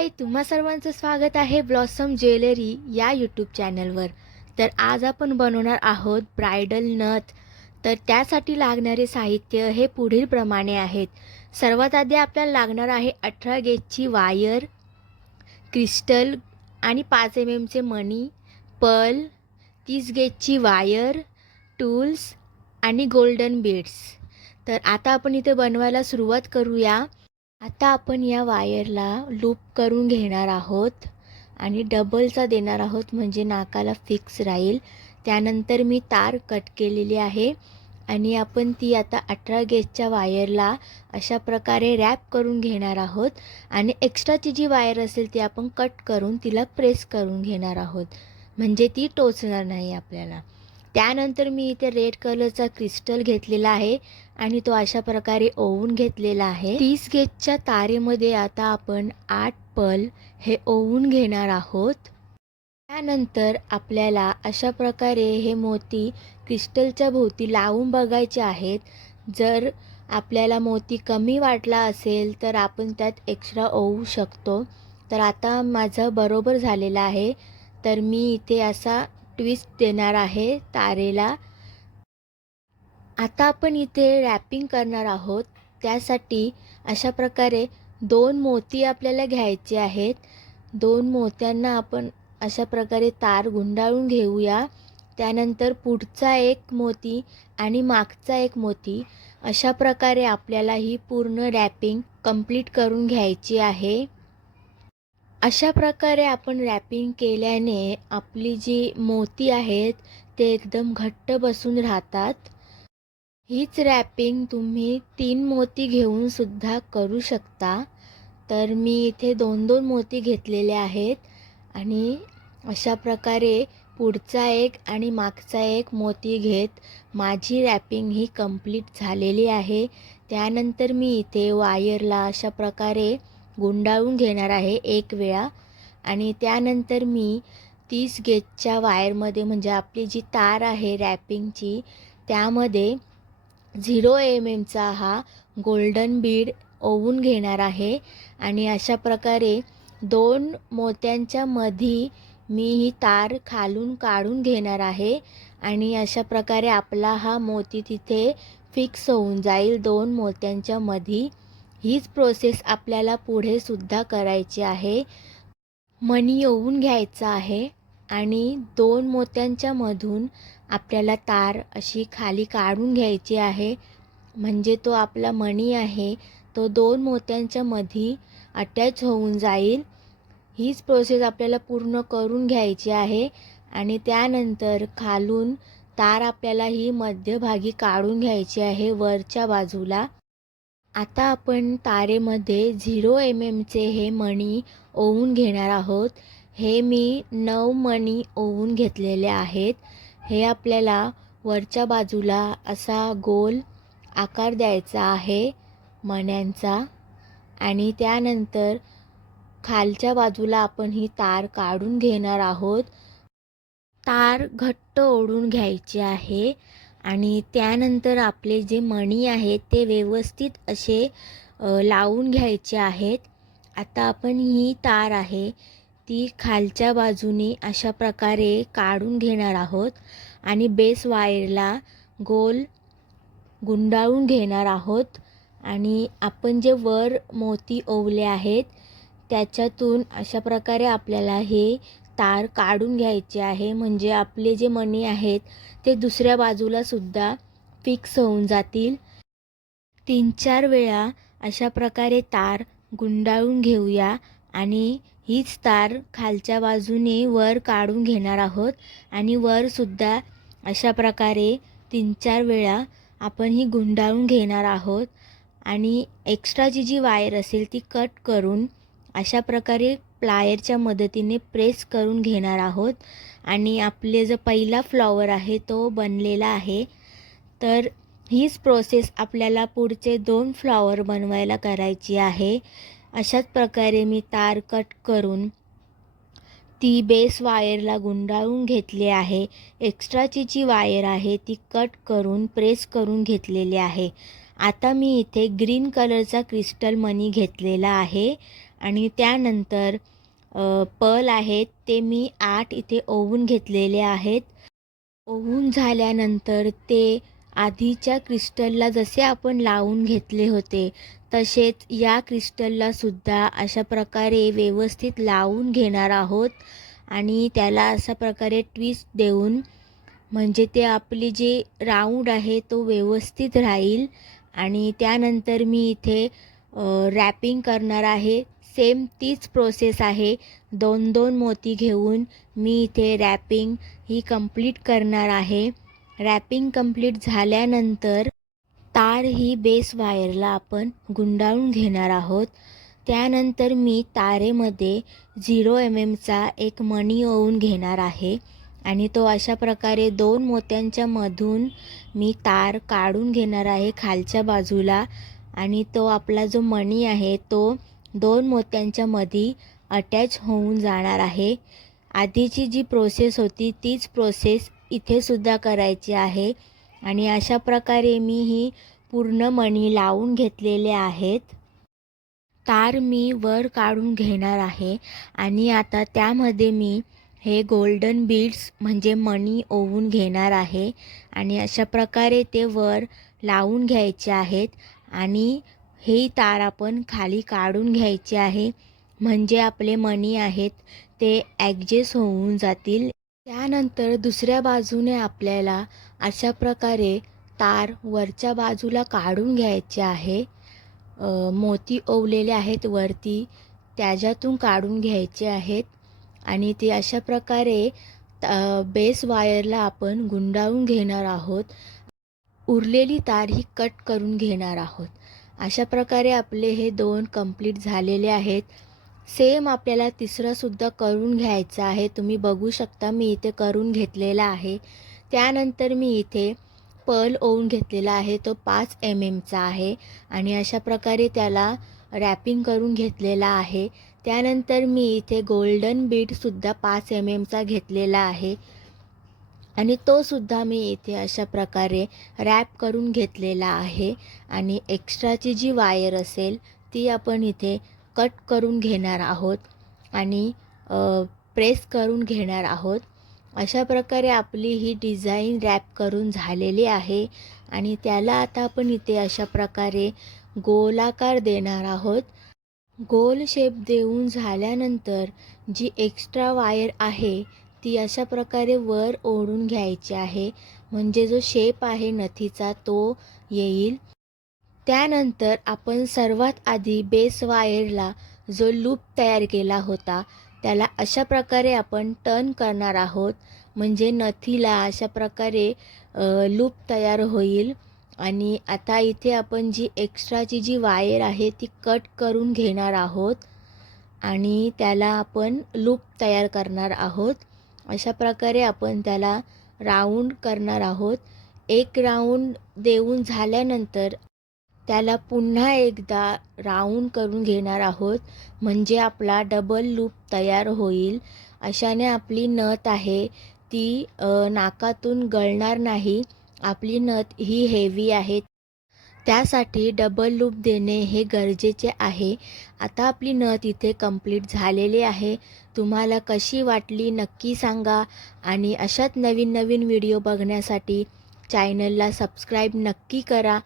हाय, तुम्हा सर्वांचं स्वागत आहे ब्लॉसम ज्वेलरी या यूट्यूब चॅनलवर। तर आज आपण बनवणार आहोत ब्राइडल नथ। तर त्यासाठी लागणारे साहित्य हे पुढील प्रमाणे आहेत। सर्वात आधी आपल्याला लागणार आहे 18 गेजची वायर, क्रिस्टल आणि 5 mm चे मणी, पर्ल, 30 गेजची वायर, टूल्स आणि गोल्डन बीड्स। तर आता आपण इथे बनवायला सुरुवात करूया। आता आपण या वायरला लूप करून घेणार आहोत आणि डबलचा देणार आहोत म्हणजे नाकाला फिक्स राहील। त्यानंतर मी तार कट केलेली आहे आणि आपण ती आता 18 गेजच्या वायरला अशा प्रकारे रॅप करून घेणार आहोत आणि एक्स्ट्राची जी वायर असेल ती आपण कट करून तिला प्रेस करून घेणार आहोत म्हणजे ती टोचणार नाही आपल्याला। त्यानंतर मी इथे रेड कलरचा क्रिस्टल घेतलेला आहे आणि तो अशा प्रकारे ओवून घेतलेला आहे। 30 गेजच्या तारेमध्ये आता आपण 8 पर्ल हे ओवून घेणार आहोत। त्यानंतर आपल्याला अशा प्रकारे हे मोती क्रिस्टलच्या भोवती लावून बघायचे आहेत। जर आपल्याला मोती कमी वाटला असेल तर आपण त्यात एक्स्ट्रा ओवू शकतो। तर आता माझं बरोबर झालेलं आहे, तर मी इथे असा ट्विस्ट देणार आहे तारेला। आता आपण इथे रॅपिंग करणार आहोत। त्यासाठी अशा प्रकारे 2 मोती आपल्याला घ्यायचे आहेत। 2 मोत्यांना आपण अशा प्रकारे तार गुंडाळून घेऊया। त्यानंतर पुढचा एक मोती आणि मागचा एक मोती अशा प्रकारे आपल्याला ही पूर्ण रॅपिंग कंप्लीट करून घ्यायची आहे। अशा प्रकारे आपण रॅपिंग केल्याने आपली जी मोती आहेत ते एकदम घट्ट बसून राहतात। हीच रॅपिंग तुम्ही 3 मोती घेऊन सुद्धा करू शकता। तर मी इथे 2-2 मोती घेतलेले आहेत आणि अशा प्रकारे पुढचा एक आणि मागचा एक मोती घेत माझी रॅपिंग ही कंप्लीट झालेली आहे। त्यानंतर मी इथे वायरला अशा प्रकारे गुंडाळून घेणार आहे एक वेळा आणि त्यानंतर मी 30 गेजच्या वायरमध्ये म्हणजे आपली जी तार आहे रॅपिंगची त्यामध्ये 0 mm चा हा गोल्डन बीड ओवून घेणार आहे आणि अशा प्रकारे 2 मोत्यांच्या मध्ये मी ही तार खालून काढून घेणार आहे आणि अशा प्रकारे आपला हा मोती तिथे फिक्स होऊन जाईल 2 मोत्यांच्या मध्ये। हीच प्रोसेस आपल्याला पुढे सुद्धा करायची आहे। मणी ओवून घ्यायचा आहे आणि 2 मोत्यांच्या मधून आपल्याला तार अशी खाली काढून घ्यायची आहे म्हणजे तो आपला मणी आहे तो 2 मोत्यांच्या मध्ये अटॅच होऊन जाईल। हीच प्रोसेस आपल्याला पूर्ण करून घ्यायची आहे आणि त्यानंतर खालून तार आपल्याला ही मध्यभागी काढून घ्यायची आहे वरच्या बाजूला। आता आपण तारेमध्ये 0 mm चे हे मणी ओवून घेणार आहोत। हे मी 9 मणी ओवून घेतलेले आहेत। हे आपल्याला वरच्या बाजूला असा गोल आकार द्यायचा आहे मण्यांचा आणि त्यानंतर खालच्या बाजूला आपण ही तार काढून घेणार आहोत। तार घट्ट ओढून घ्यायची आहे आणि त्यानंतर आपले जे मणी आहेत ते व्यवस्थित असे लावून घ्यायचे आहेत। आता आपण ही तार आहे ती खालच्या बाजूने अशा प्रकारे काढून घेणार आहोत आणि बेस वायरला गोल गुंडाळून घेणार आहोत आणि आपण जे वर मोती ओवले आहेत त्याच्यातून अशा प्रकारे आपल्याला हे तार काढून घ्यायचे आहे म्हणजे आपले जे मणी आहेत ते दुसऱ्या बाजूला सुद्धा फिक्स होऊन जातील। 3-4 वेळा अशा प्रकारे तार गुंडाळून घेऊया आणि हीच तार खालच्या बाजूने वर काढून घेणार आहोत आणि वर सुद्धा अशा प्रकारे 3-4 वेळा आपण ही गुंडाळून घेणार आहोत आणि एक्स्ट्राची जी वायर असेल ती कट करून अशा प्रकारे प्लायरच्या मदतीने प्रेस करून घेणार आहोत आणि आपले जो पहिला फ्लॉवर आहे तो बनलेला आहे। तर हीच प्रोसेस आपल्याला पुढचे 2 फ्लॉवर बनवायला करायची आहे। अशाच प्रकारे मी तार कट करून ती बेस वायरला गुंडाळून घेतली आहे। एक्स्ट्राची जी वायर आहे ती कट करून प्रेस करून घेतलेली आहे। आता मी इथे ग्रीन कलरचा क्रिस्टल मणी घेतलेला आहे आणि त्यानंतर पर्ल आहेत ते मी 8 इथे ओवून घेतलेले आहेत. ओवून झाल्यानंतर ते आधीच्या क्रिस्टलला जसे आपण लावून घेतले होते तसेच या क्रिस्टलला सुद्धा अशा प्रकारे व्यवस्थित लावून घेणार आहोत आणि त्याला अशा प्रकारे ट्विस्ट देऊन म्हणजे ते आपली जे राऊंड आहे तो व्यवस्थित राहील. आणि त्यानंतर मी इथे रॅपिंग करणार आहे. सेम तीच प्रोसेस आहे. 2-2 मोती घेऊन मी इथे रॅपिंग ही कंप्लीट करणार आहे. रॅपिंग कंप्लीट झाल्यानंतर तार ही बेस वायरला आपण गुंडाळून घेणार आहोत. त्यानंतर मी तारेमध्ये 0 mmचा एक मणी ओवून घेणार आहे आणि तो अशा प्रकारे 2 मोत्यांच्या मधून मी तार काढून घेणार आहे खालच्या बाजूला आणि तो आपला जो मणी आहे तो 2 मोत्यांच्या मध्ये अटॅच होऊन जाणार आहे. आधीची जी प्रोसेस होती तीच प्रोसेस इथे सुद्धा करायची आहे आणि अशा प्रकारे मी ही पूर्ण मणी लावून घेतलेले आहेत. तार मी वर काढून घेणार आहे आणि आता त्यामध्ये मी हे गोल्डन बीड्स म्हणजे मणी ओवून घेणार आहे आणि अशा प्रकारे ते वर लावून घ्यायचे आहेत आणि हे तार आपण खाली काढून घ्यायचे आहे म्हणजे आपले मणी आहेत ते ॲडजस्ट होऊन जातील. त्यानंतर दुसऱ्या बाजूने आपल्याला अशा प्रकारे तार वरच्या बाजूला काढून घ्यायचे आहे. मोती ओवलेले आहेत वरती त्याच्यातून काढून घ्यायचे आहेत आणि ते अशा प्रकारे बेस वायरला आपण गुंडाळून घेणार आहोत. उरलेली तार ही कट करून घेणार आहोत. अशा प्रकारे आपले हे 2 कंप्लीट झालेले आहेत. सेम आपल्याला तिसरंसुद्धा करून घ्यायचं आहे. तुम्ही बघू शकता मी इथे करून घेतलेला आहे. त्यानंतर मी इथे पर्ल ओवून घेतलेला आहे तो 5 mmचा आहे आणि अशा प्रकारे त्याला रॅपिंग करून घेतलेला आहे. त्यानंतर मी इथे गोल्डन बीडसुद्धा 5 mmचा घेतलेला आहे आणि तो सुद्धा मी इथे अशा प्रकारे रॅप करून घेतलेला आहे आणि एक्स्ट्राची जी वायर असेल ती आपण इथे कट करून घेणार आहोत आणि प्रेस करून घेणार आहोत. अशा प्रकारे आपली ही डिझाईन रॅप करून झालेली आहे आणि त्याला आता आपण इथे अशा प्रकारे गोलाकार देणार आहोत. गोल शेप देऊन झाल्यानंतर जी एक्स्ट्रा वायर आहे ती अशा प्रकारे वर ओढून घ्यायची आहे म्हणजे जो शेप आहे नथीचा तो येईल. त्यानंतर आपण सर्वात आधी बेस वायरला जो लूप तयार केला होता त्याला अशा प्रकारे आपण टर्न करणार आहोत म्हणजे नथीला अशा प्रकारे लूप तयार होईल. आणि आता इथे आपण जी एक्स्ट्राची जी वायर आहे ती कट करून घेणार आहोत आणि त्याला आपण लूप तयार करणार आहोत. अशा प्रकारे आपण त्याला राऊंड करणार आहोत. एक राऊंड देऊन झाल्यानंतर त्याला पुन्हा एकदा राऊंड करून घेणार आहोत म्हणजे आपला डबल लूप तयार होईल. अशाने आपली नथ आहे ती नाकातून गळणार नाही. आपली नथ ही हेवी आहे त्यासाठी डबल लूप देणे हे गरजेचे आहे. आता आपली नथ इथे कंप्लीट झालेली आहे. तुम्हाला कशी वाटली नक्की सांगा आणि अशाच नवीन नवीन व्हिडिओ बघण्यासाठी चॅनलला सबस्क्राईब नक्की करा.